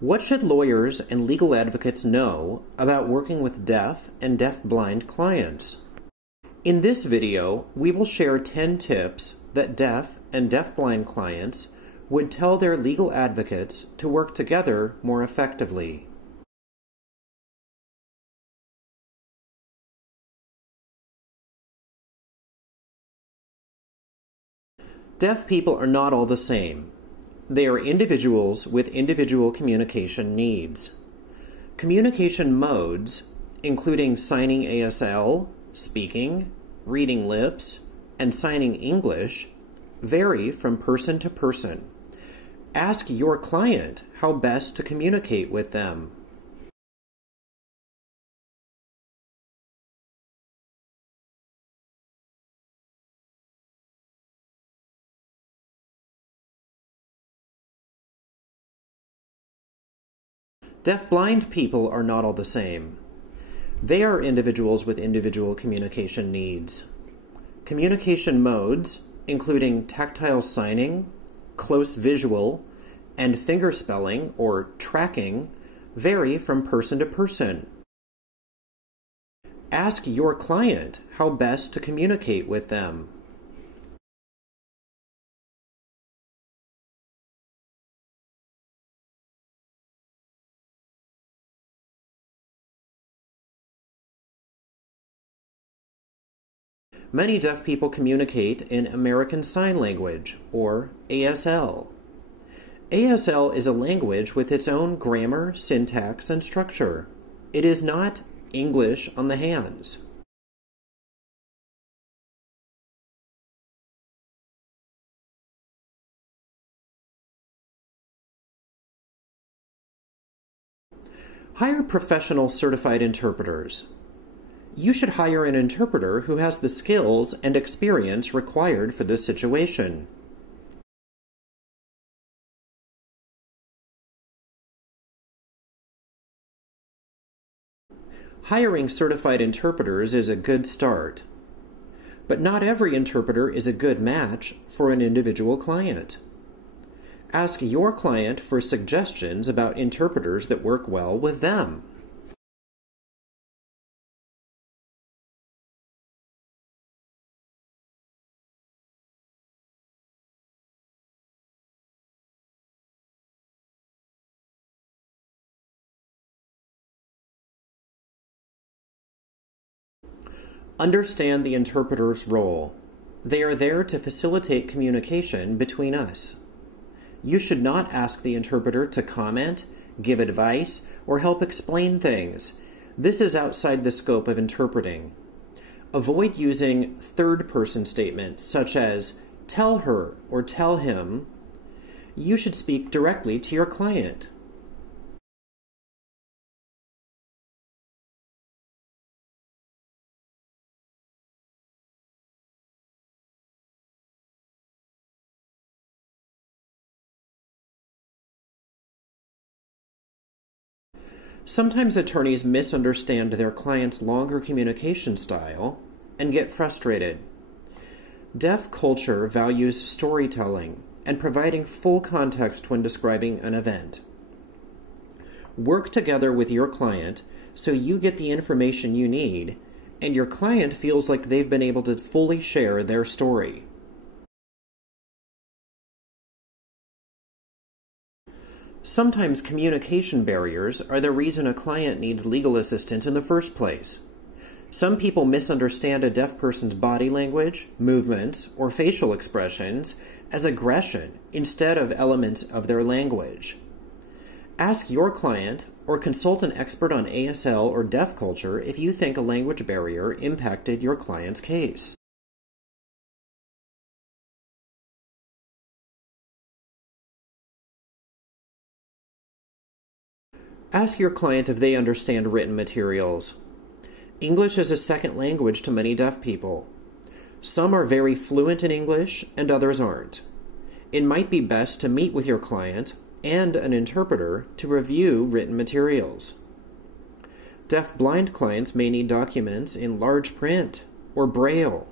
What should lawyers and legal advocates know about working with deaf and deaf-blind clients? In this video, we will share 10 tips that deaf and deaf-blind clients would tell their legal advocates to work together more effectively. Deaf people are not all the same. They are individuals with individual communication needs. Communication modes, including signing ASL, speaking, reading lips, and signing English, vary from person to person. Ask your client how best to communicate with them. Deaf-blind people are not all the same. They are individuals with individual communication needs. Communication modes, including tactile signing, close visual, and fingerspelling or tracking, vary from person to person. Ask your client how best to communicate with them. Many deaf people communicate in American Sign Language, or ASL. ASL is a language with its own grammar, syntax, and structure. It is not English on the hands. Hire professional certified interpreters. You should hire an interpreter who has the skills and experience required for this situation. Hiring certified interpreters is a good start, but not every interpreter is a good match for an individual client. Ask your client for suggestions about interpreters that work well with them. Understand the interpreter's role. They are there to facilitate communication between us. You should not ask the interpreter to comment, give advice, or help explain things. This is outside the scope of interpreting. Avoid using third-person statements such as tell her or tell him. You should speak directly to your client. Sometimes attorneys misunderstand their client's longer communication style and get frustrated. Deaf culture values storytelling and providing full context when describing an event. Work together with your client so you get the information you need and your client feels like they've been able to fully share their story. Sometimes communication barriers are the reason a client needs legal assistance in the first place. Some people misunderstand a deaf person's body language, movements, or facial expressions as aggression instead of elements of their language. Ask your client or consult an expert on ASL or deaf culture if you think a language barrier impacted your client's case. Ask your client if they understand written materials. English is a second language to many deaf people. Some are very fluent in English and others aren't. It might be best to meet with your client and an interpreter to review written materials. Deaf-blind clients may need documents in large print or Braille.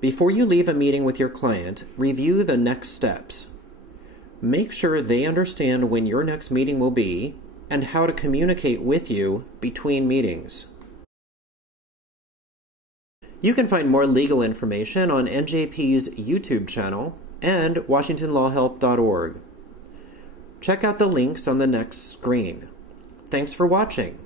Before you leave a meeting with your client, review the next steps. Make sure they understand when your next meeting will be and how to communicate with you between meetings. You can find more legal information on NJP's YouTube channel and WashingtonLawHelp.org. Check out the links on the next screen. Thanks for watching.